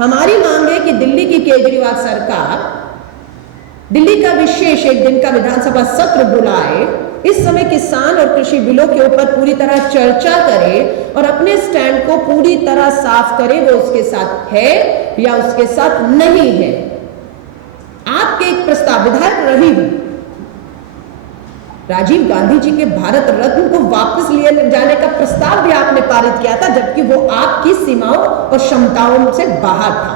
हमारी मांग है कि दिल्ली की केजरीवाल सरकार दिल्ली का विशेष एक दिन का विधानसभा सत्र बुलाए, इस समय किसान और कृषि बिलों के ऊपर पूरी तरह चर्चा करे और अपने स्टैंड को पूरी तरह साफ करे, वो उसके साथ है या उसके साथ नहीं है। आपके एक प्रस्ताव, विधायक रही हूं, राजीव गांधी जी के भारत रत्न को वापस लिए जाने का प्रस्ताव भी आपने पारित किया था, जबकि वो आपकी सीमाओं और क्षमताओं से बाहर था,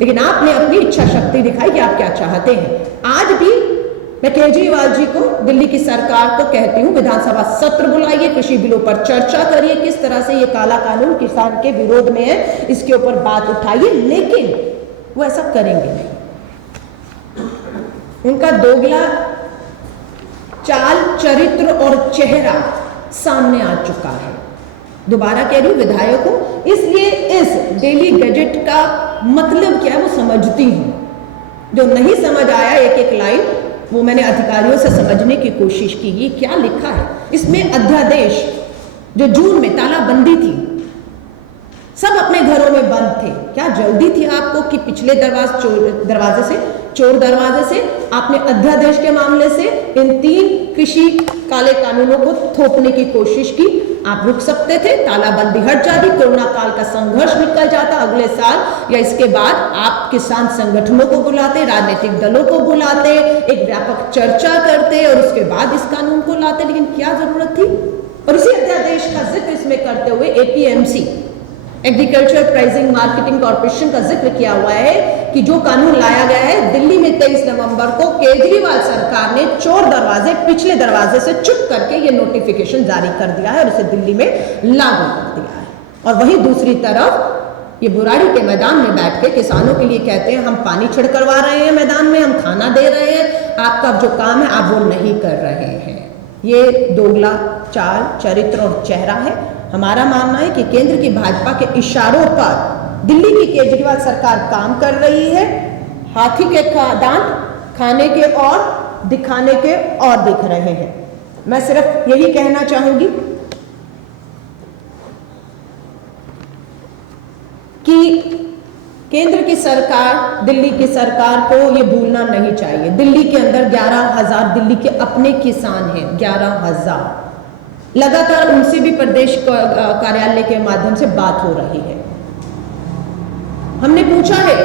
लेकिन आपने अपनी इच्छा शक्ति दिखाई कि आप क्या चाहते हैं। आज भी मैं केजरीवाल जी को, दिल्ली की सरकार को कहती हूं, विधानसभा सत्र बुलाइए, कृषि बिलों पर चर्चा करिए, किस तरह से ये काला कानून किसान के विरोध में है इसके ऊपर बात उठाइए, लेकिन वो ऐसा करेंगे नहीं। उनका दोगला चाल, चरित्र और चेहरा सामने आ चुका है। दोबारा कह रही हूं विधायकों, इसलिए इस डेली गजेट का मतलब क्या है वो समझती हूं। जो नहीं समझ आया एक एक लाइन, वो मैंने अधिकारियों से समझने की कोशिश की। ये क्या लिखा है इसमें? अध्यादेश जो जून में तालाबंदी थी, सब अपने घरों में बंद थे, क्या जल्दी थी आपको कि पिछले चोर दरवाजे से आपने अध्यादेश के मामले से इन 3 कृषि काले कानूनों को थोपने की कोशिश की? आप रुक सकते थे, तालाबंदी हट जाती, कोरोना काल का संघर्ष निकल जाता, अगले साल या इसके बाद आप किसान संगठनों को बुलाते, राजनीतिक दलों को बुलाते, एक व्यापक चर्चा करते और उसके बाद इस कानून को लाते, लेकिन क्या जरूरत थी? और इसी अध्यादेश का जिक्र इसमें करते हुए APMC, agriculture pricing marketing corporation का जिक्र किया हुआ है कि जो कानून लाया गया है दिल्ली में 23 नवंबर को केजरीवाल सरकार ने चोर दरवाजे, पिछले दरवाजे से चुप करके ये नोटिफिकेशन जारी कर दिया है और इसे दिल्ली में लागू कर दिया है। और वहीं दूसरी तरफ ये बुराड़ी के मैदान में बैठ के किसानों के लिए कहते हैं हम पानी छिड़ करवा रहे हैं मैदान में, हम खाना दे रहे हैं, आपका जो काम है आप वो नहीं कर रहे हैं। ये दोगला चाल, चरित्र और चेहरा है। हमारा मानना है कि केंद्र की भाजपा के इशारों पर दिल्ली की केजरीवाल सरकार काम कर रही है। हाथी के दांत खाने के और दिखाने के और दिख रहे हैं। मैं सिर्फ यही कहना चाहूंगी कि केंद्र की सरकार, दिल्ली की सरकार को ये भूलना नहीं चाहिए, दिल्ली के अंदर 11,000 दिल्ली के अपने किसान हैं, 11,000। लगातार उनसे भी प्रदेश कार्यालय के माध्यम से बात हो रही है। हमने पूछा है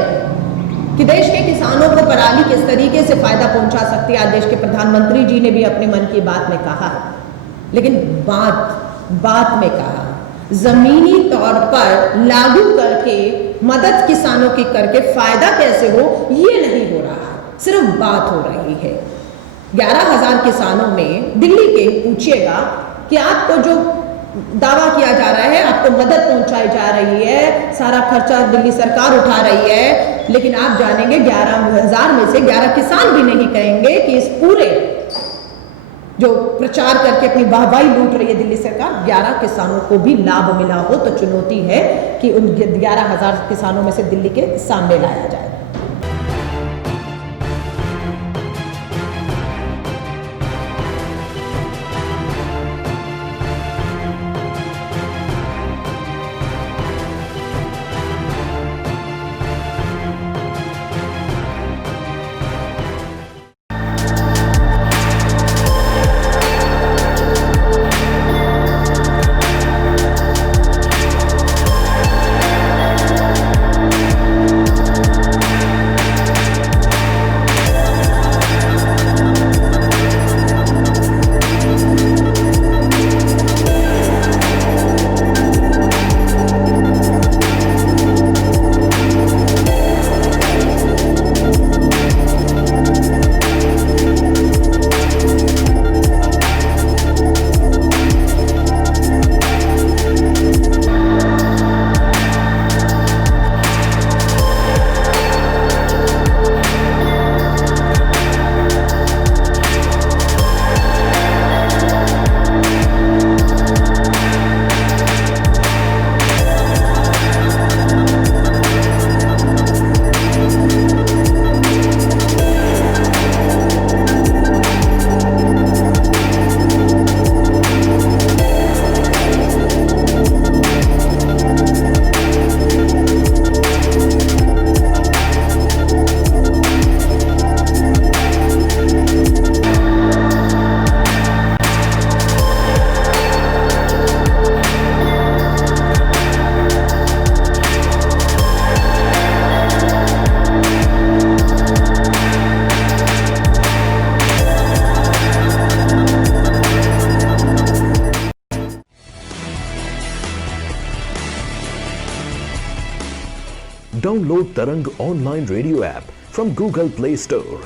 कि देश के किसानों को पराली किस तरीके से फायदा पहुंचा सकती है। आज देश के प्रधानमंत्री जी ने भी अपने मन की बात में कहा है, लेकिन बात में कहा, जमीनी तौर पर लागू करके मदद किसानों की करके फायदा कैसे हो ये नहीं हो रहा, सिर्फ बात हो रही है। 11,000 किसानों में दिल्ली के पूछिएगा कि आपको जो दावा किया जा रहा है, आपको मदद पहुंचाई जा रही है, सारा खर्चा दिल्ली सरकार उठा रही है, लेकिन आप जानेंगे 11,000 में से 11 किसान भी नहीं कहेंगे कि इस पूरे जो प्रचार करके अपनी वाहवाही लूट रही है दिल्ली सरकार, 11 किसानों को भी लाभ मिला हो। तो चुनौती है कि उन 11,000 किसानों में से दिल्ली के सामने लाया जाए। Download Tarang online radio app from Google Play Store.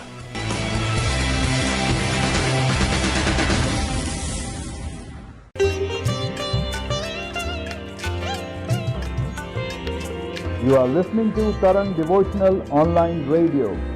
You are listening to Tarang Devotional Online Radio.